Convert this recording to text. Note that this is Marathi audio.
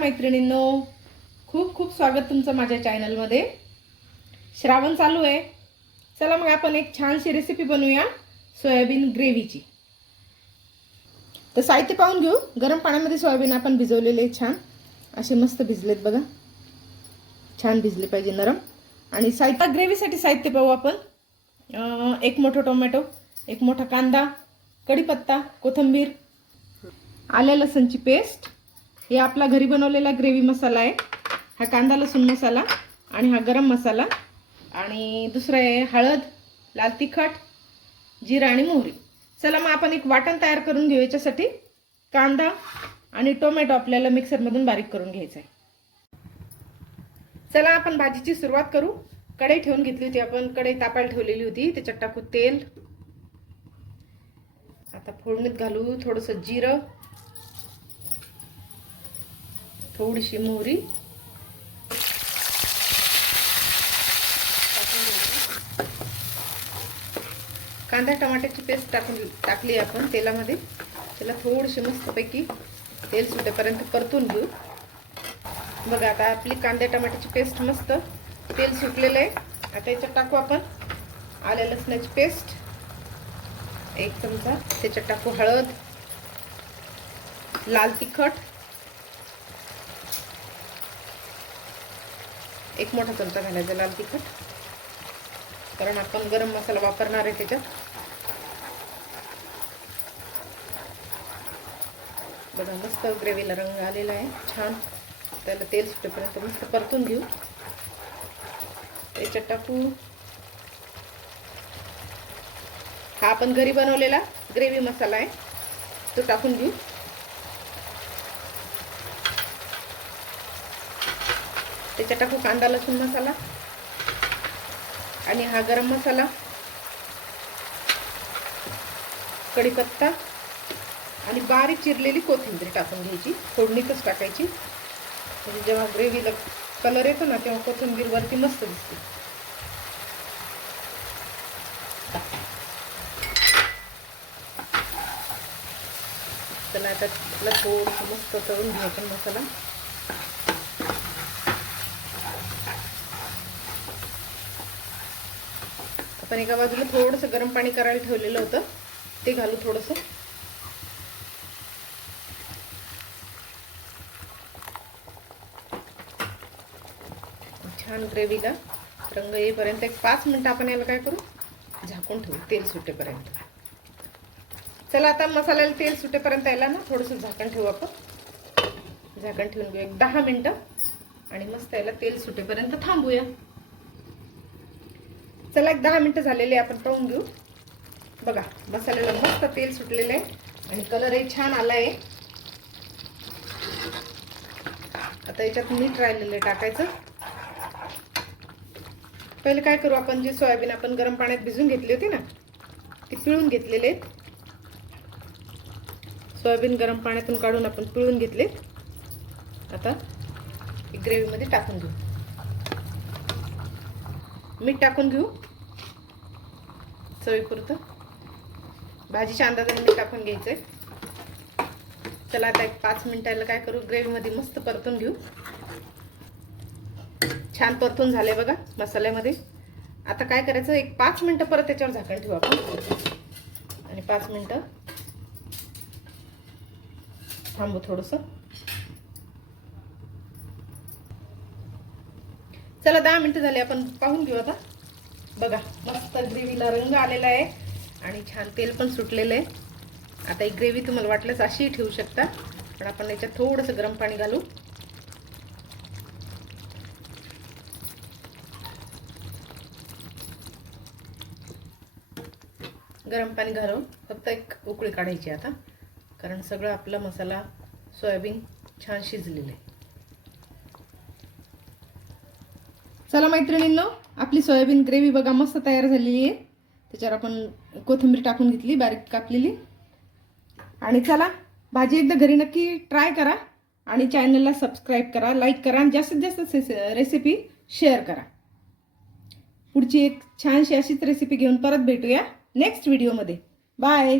मैत्रिणींनो, खूप खूप स्वागत तुमचं माझ्या चॅनलमध्ये। श्रावण चालू आहे, चला मग आपण एक छानशी रेसिपी बनवूया सोयाबीन ग्रेव्हीची। तर साहित्य पाहून घेऊ। गरम पाण्यामध्ये सोयाबीन आपण भिजवलेले छान असे मस्त भिजलेत बघा, छान भिजले पाहिजे नरम। आणि साहित्य ग्रेव्हीसाठी साहित्य पाहू आपण। एक मोठा टोमॅटो, एक मोठा कांदा, कढीपत्ता, कोथिंबीर, आले लसूणची पेस्ट, हे आपला घरी बनवलेला ग्रेव्ही मसाला आहे, हा कांदा लसूण मसाला आणि हा गरम मसाला, आणि दुसरा आहे हळद, लाल तिखट, जिरा आणि मोहरी। चला मग आपण एक वाटण तयार करून घेऊ। याच्यासाठी कांदा आणि टोमॅटो आपल्याला मिक्सर मधून बारीक करून घ्यायचा आहे। चला आपण भाजीची सुरुवात करू। कढई ठेवून घेतली होती आपण, कढई तापायला ठेवलेली होती, त्याच्यात टाकू तेल। आता फोडणीत घालू थोडंसं जिरं, थोडीशी मोहरी, कांदा टमाट्याची पेस्ट टाकली आपण तेलामध्ये। त्याला थोडीशी मस्तपैकी तेल सुटेपर्यंत परतून घेऊ। बघा आता आपली कांदा टमाट्याची पेस्ट मस्त तेल सुटलेलं आहे। आता याच्यात टाकू आपण आले लसणाची पेस्ट, एक चमचा। त्याच्यात टाकू हळद, लाल तिखट, एक मोठा चमचा घालायचा लाल तिखट, कारण आपण गरम मसाला वापरणार आहे त्याच्यात। बघा मस्त ग्रेव्हीला रंग आलेला आहे छान। त्याला तेल सुटेपर्यंत मस्त परतून घेऊ। त्याच्यात टाकू हा आपण घरी बनवलेला ग्रेव्ही मसाला आहे, तो टाकून घेऊ। त्याच्यात टाकू कांदा लसूण मसाला आणि हा गरम मसाला, कढीपत्ता आणि बारीक चिरलेली कोथिंबीर टाकून घ्यायची। फोडणीतच टाकायची, म्हणजे जेव्हा ग्रेव्हीला कलर येतो ना तेव्हा कोथिंबीर वरती मस्त दिसते। चला आता त्याला थोडंसं मस्त तळून घ्यायचा मसाला। आपण एका बाजूला थोडंसं गरम पाणी करायला ठेवलेलं होतं, ते घालू थोडंसं। छान ग्रेव्हीला रंग येईपर्यंत एक 5 मिनिटं आपण याला काय करू, झाकून ठेवू तेल सुटेपर्यंत। चला आता मसाल्याला तेल सुटेपर्यंत याला ना थोडंसं झाकण ठेवू आपण। झाकण ठेवून घेऊ एक 10 मिनिटं आणि मस्त याला तेल सुटेपर्यंत थांबूया। चला एक 10 मिनिटं झालेले आपण पाहून घेऊ। बघा मसाल्याला मस्त तेल सुटलेलं आहे आणि कलरही छान आलाय। आता याच्यात मीठ राहिलेलं टाकायचं। पहिले काय करू आपण, जे सोयाबीन आपण गरम पाण्यात भिजून घेतली होती ना ती पिळून घेतलेले आहेत। सोयाबीन गरम पाण्यातून काढून आपण पिळून घेतले। आता ग्रेव्ही मध्ये टाकून घेऊ, मीठ टाकून घेऊ चवीपुरतं, भाजीच्या अंदाजाने मीठ टाकून घ्यायचंय। चला आता एक 5 मिनिटाला काय करू, ग्रेव्ही मध्ये मस्त परतून घेऊ। छान परतून झाले बघा मसाल्यामध्ये। आता काय करायचं, एक 5 मिनिटं परत त्याच्यावर झाकण ठेवू आपण आणि 5 मिनिटं थांबू थोडंसं। चला 10 मिनिटं झाले, आपण पाहून घेऊ आता। बघा मस्त ग्रेव्हीला रंग आलेला आहे आणि छान तेल पण सुटलेलं आहे। आता ही ग्रेव्ही तुम्हाला वाटल्यास अशी ठेवू शकता, पण आपण याच्यात थोडंसं गरम पाणी घालू। गरम पाणी घालून फक्त एक उकळी काढायची आता, कारण सगळं आपला मसाला सोयाबीन छान शिजलेलं आहे। चला मैत्रिणींनो, आपली सोयाबीन ग्रेव्ही बघा मस्त तयार झालेली आहे। त्याच्यावर आपण कोथिंबीर टाकून घेतली बारीक कापलेली। आणि चला भाजी एकदा घरी नक्की ट्राय करा आणि चॅनलला सबस्क्राईब करा, लाईक करा आणि जास्तीत जास्त रेसिपी शेअर करा। पुढची एक छानशी अशीच रेसिपी घेऊन परत भेटूया नेक्स्ट व्हिडिओमध्ये। बाय।